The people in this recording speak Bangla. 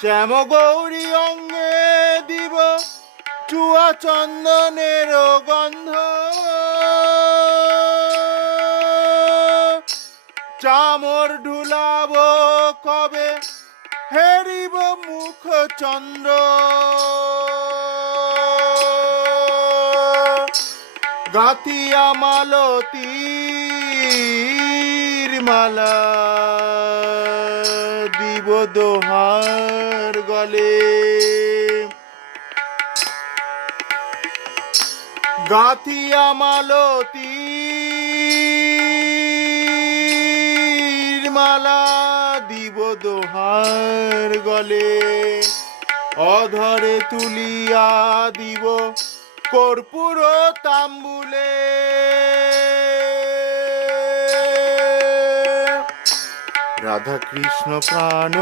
শ্যাম গৌরী অঙ্গে দিব চুয়া চন্দনের গন্ধ। চামর ঢুলাব কবে, হেরিব মুখ চন্দ্র। গাতিয়া মালতীর মালা। দোহার গলে। গাতিয়া মালতীর মালা দিব দোহার গলে। অধরে তুলিয়া দিব কর্পূর তাম্বুলে। রাধা কৃষ্ণ প্রাণ